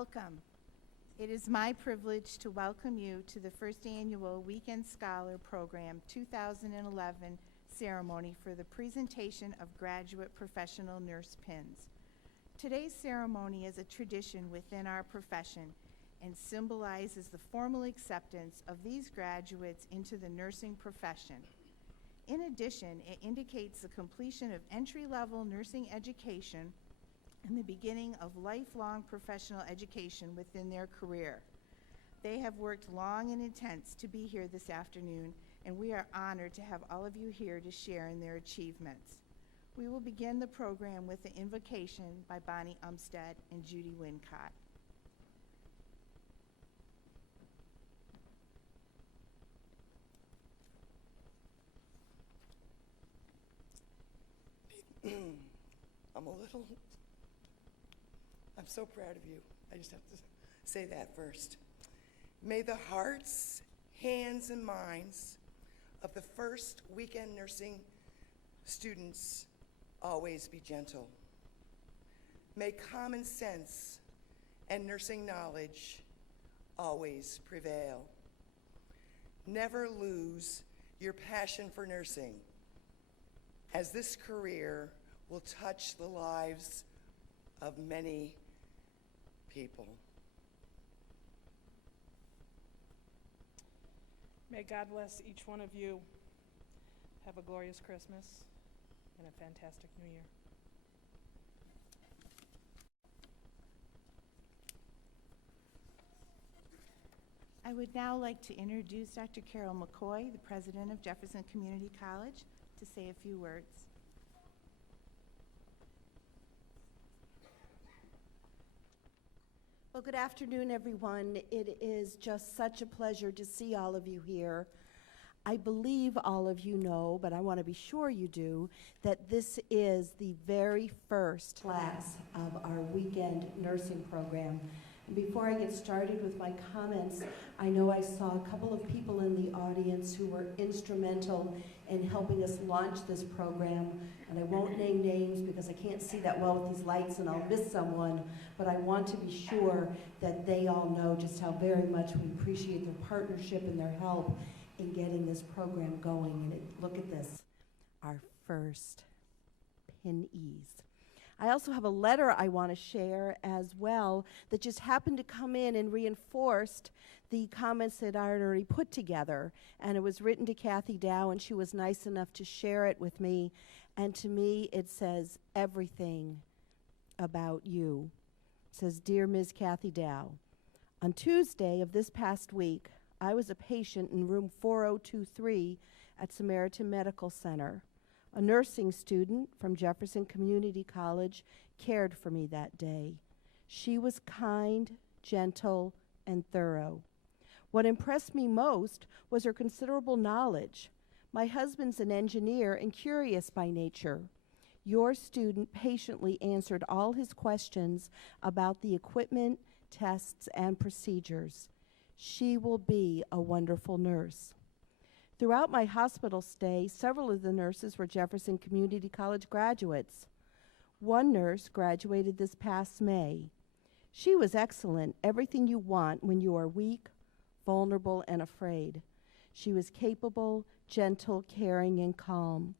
Welcome. It is my privilege to welcome you to the first annual Weekend Scholar Program 2011 ceremony for the presentation of graduate professional nurse pins. Today's ceremony is a tradition within our profession and symbolizes the formal acceptance of these graduates into the nursing profession. In addition, it indicates the completion of entry-level nursing education and the beginning of lifelong professional education within their career. They have worked long and intense to be here this afternoon, and we are honored to have all of you here to share in their achievements. We will begin the program with an invocation by Bonnie Umstead and Judy Wincott. I'm so proud of you. I just have to say that first. May the hearts, hands, and minds of the first weekend nursing students always be gentle. May common sense and nursing knowledge always prevail. Never lose your passion for nursing, as this career will touch the lives of many people. May God bless each one of you. Have a glorious Christmas and a fantastic New Year. I would now like to introduce Dr. Carol McCoy, the president of Jefferson Community College, to say a few words. Well, good afternoon, everyone. It is just such a pleasure to see all of you here. I believe all of you know, but I want to be sure you do, that this is the very first class of our weekend nursing program. And before I get started with my comments, I know I saw a couple of people in the audience who were instrumental in helping us launch this program. And I won't name names because I can't see that well with these lights and I'll miss someone, but I want to be sure that they all know just how very much we appreciate their partnership and their help in getting this program going. And look at this, our first PIN-E's. I also have a letter I want to share as well that just happened to come in and reinforced the comments that I had already put together. And it was written to Kathy Dow, and she was nice enough to share it with me. And to me, it says everything about you. It says, "Dear Ms. Kathy Dow, on Tuesday of this past week, I was a patient in room 4023 at Samaritan Medical Center. A nursing student from Jefferson Community College cared for me that day. She was kind, gentle, and thorough. What impressed me most was her considerable knowledge. My husband's an engineer and curious by nature. Your student patiently answered all his questions about the equipment, tests, and procedures. She will be a wonderful nurse." Throughout my hospital stay, several of the nurses were Jefferson Community College graduates. One nurse graduated this past May. She was excellent, everything you want when you are weak, vulnerable, and afraid. She was capable, gentle, caring, and calm.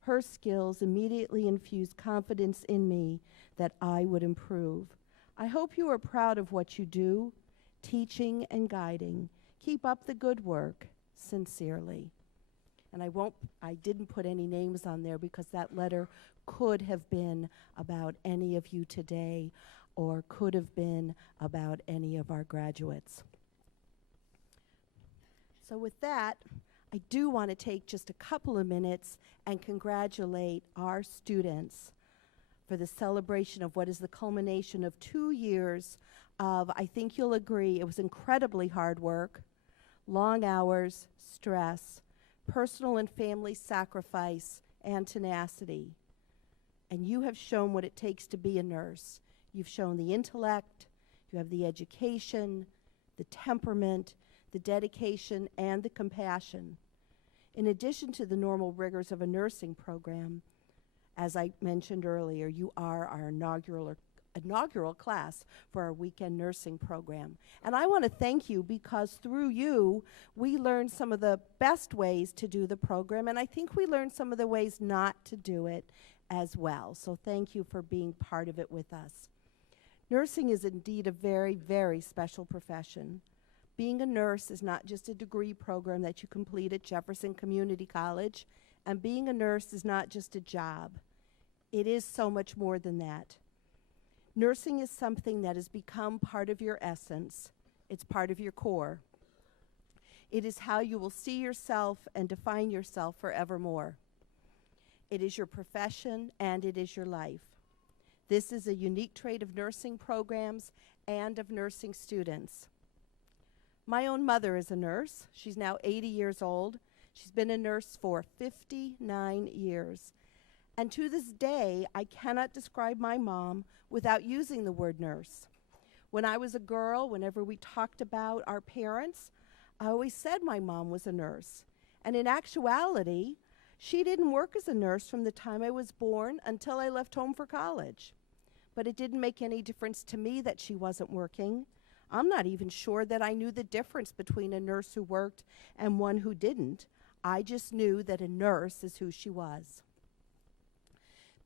Her skills immediately infused confidence in me that I would improve. I hope you are proud of what you do, teaching and guiding. Keep up the good work. Sincerely. And I didn't put any names on there because that letter could have been about any of you today or could have been about any of our graduates. So with that, I do want to take just a couple of minutes and congratulate our students for the celebration of what is the culmination of 2 years of, I think you'll agree, it was incredibly hard work, long hours, stress, personal and family sacrifice, and tenacity. And you have shown what it takes to be a nurse. You've shown the intellect, you have the education, the temperament, the dedication, and the compassion. In addition to the normal rigors of a nursing program, as I mentioned earlier, you are our inaugural inaugural class for our weekend nursing program. And I want to thank you because through you, we learned some of the best ways to do the program, and I think we learned some of the ways not to do it as well. So thank you for being part of it with us. Nursing is indeed a very, very special profession. Being a nurse is not just a degree program that you complete at Jefferson Community College, and being a nurse is not just a job. It is so much more than that. Nursing is something that has become part of your essence. It's part of your core. It is how you will see yourself and define yourself forevermore. It is your profession and it is your life. This is a unique trait of nursing programs and of nursing students. My own mother is a nurse. She's now 80 years old. She's been a nurse for 59 years. And to this day, I cannot describe my mom without using the word nurse. When I was a girl, whenever we talked about our parents, I always said my mom was a nurse. And in actuality, she didn't work as a nurse from the time I was born until I left home for college. But it didn't make any difference to me that she wasn't working. I'm not even sure that I knew the difference between a nurse who worked and one who didn't. I just knew that a nurse is who she was.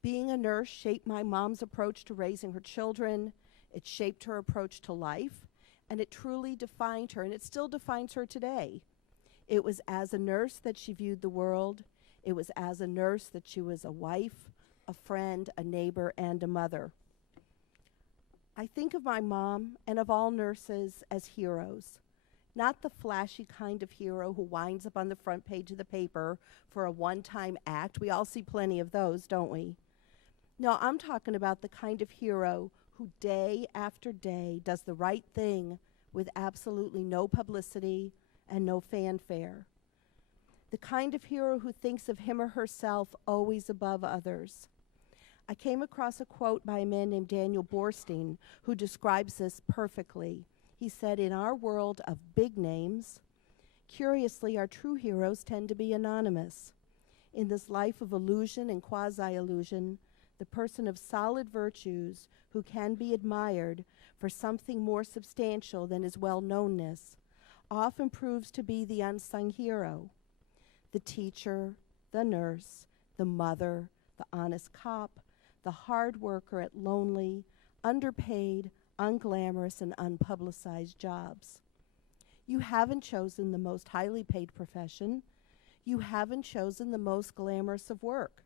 Being a nurse shaped my mom's approach to raising her children. It shaped her approach to life, and it truly defined her, and it still defines her today. It was as a nurse that she viewed the world. It was as a nurse that she was a wife, a friend, a neighbor, and a mother. I think of my mom and of all nurses as heroes, not the flashy kind of hero who winds up on the front page of the paper for a one-time act. We all see plenty of those, don't we? No, I'm talking about the kind of hero who day after day does the right thing with absolutely no publicity and no fanfare. The kind of hero who thinks of him or herself always above others. I came across a quote by a man named Daniel Borstein who describes this perfectly. He said, "In our world of big names, curiously, our true heroes tend to be anonymous. In this life of illusion and quasi-illusion, the person of solid virtues who can be admired for something more substantial than his well-knownness often proves to be the unsung hero. The teacher, the nurse, the mother, the honest cop, the hard worker at lonely, underpaid, unglamorous, and unpublicized jobs. You haven't chosen the most highly paid profession. You haven't chosen the most glamorous of work.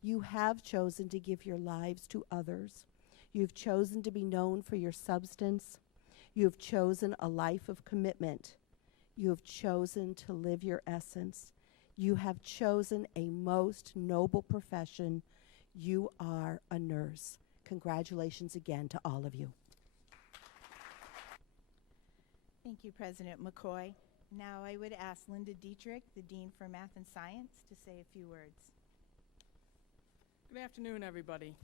You have chosen to give your lives to others. You've chosen to be known for your substance. You have chosen a life of commitment. You have chosen to live your essence. You have chosen a most noble profession. You are a nurse. Congratulations again to all of you." Thank you, President McCoy. Now I would ask Linda Dietrich, the Dean for Math and Science, to say a few words. Good afternoon, everybody.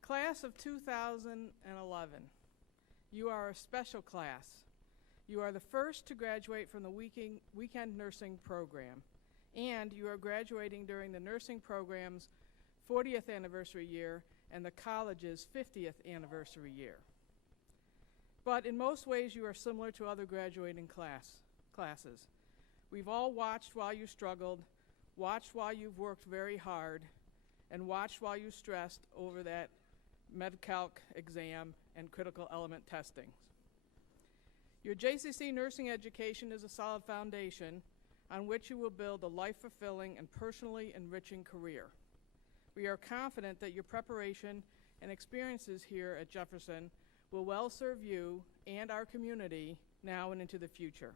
Class of 2011, you are a special class. You are the first to graduate from the weekend nursing program, and you are graduating during the nursing program's 40th anniversary year and the college's 50th anniversary year. But in most ways, you are similar to other graduating classes. We've all watched while you struggled, watched while you've worked very hard, and watched while you stressed over that Med-Calc exam and critical element testing. Your JCC nursing education is a solid foundation on which you will build a life-fulfilling and personally enriching career. We are confident that your preparation and experiences here at Jefferson will well serve you and our community now and into the future.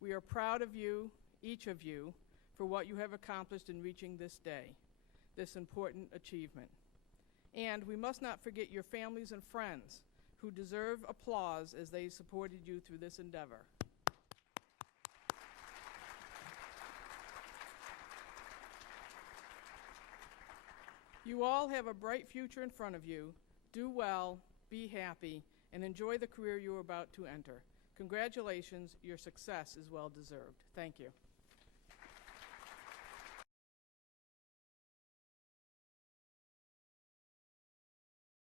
We are proud of you, each of you, for what you have accomplished in reaching this day, this important achievement. And we must not forget your families and friends who deserve applause as they supported you through this endeavor. You all have a bright future in front of you. Do well, be happy, and enjoy the career you are about to enter. Congratulations, your success is well deserved. Thank you.